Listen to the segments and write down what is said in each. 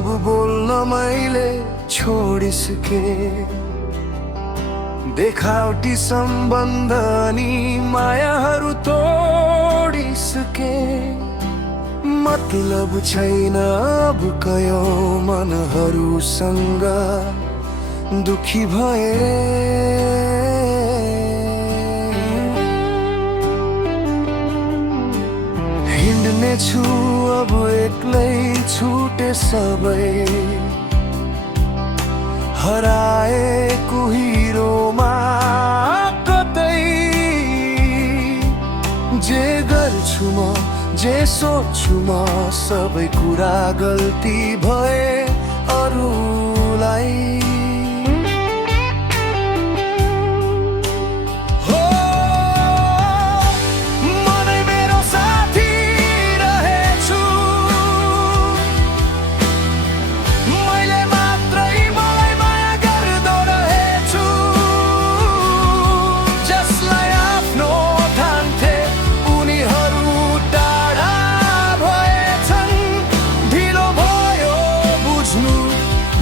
अब बोल्न मैले छोडिसके। देखावटी सम्बन्ध अनि मायाहरू तोडिसके। मतलब छैन अब कयौं मनहरूसँग दुखी भए। हिँड्ने छु अब एक्लै छुटे सबै। हराएको हिरोमा कतै। जे गर्छु म जे सोच्छु म सबै कुरा गल्ती भए अरूलाई।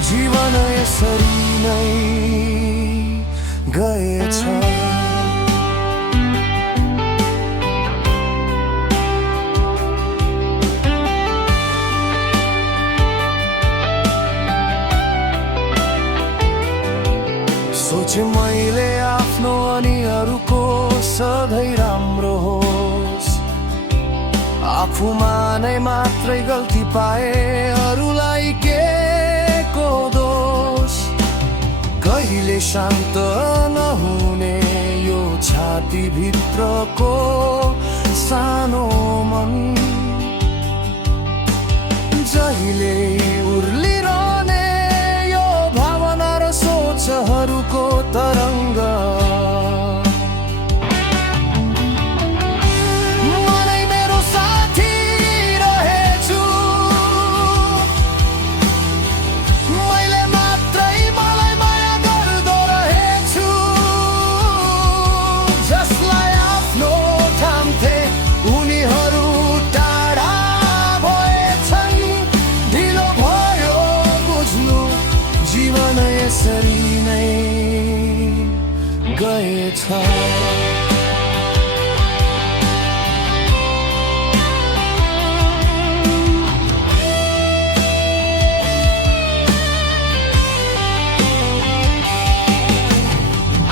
जीवन यसरी नै गएछ। सोचे मैले आफ्नो अनि अरूको सधैँ राम्रो होस्। आफूमा नै मात्रै गल्ती पाए अरूलाई के को दोष। कहिले शान्त नहुने यो छाती भित्रको सानो मन। जहिले उर्लिरहने यो भावना र सोचहरूको तरङ्ग। जीवन यसरी नै गएछ।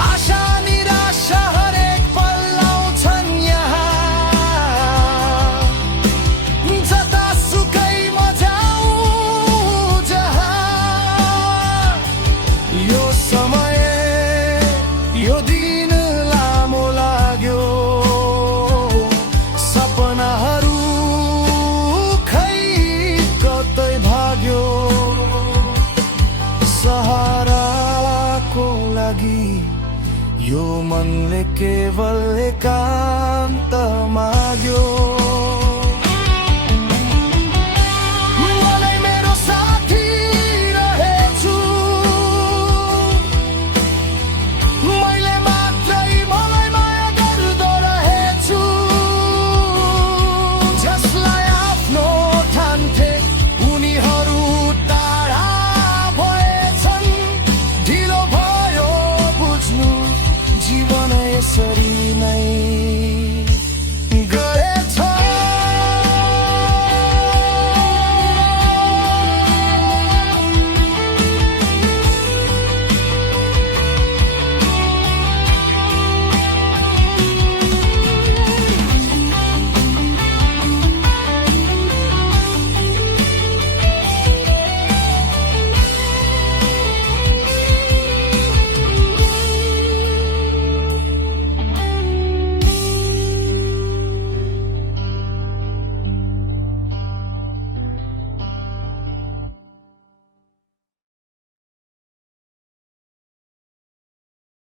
आशा निराशा हरेक पल आउँछन् यहाँ। जतासुकै म जाऊँ जहाँ। यो समय यो दिन लामो लाग्यो। सपनाहरू खै कतै भाग्यो। सहाराको लागि यो मनले केवल एकान्तमा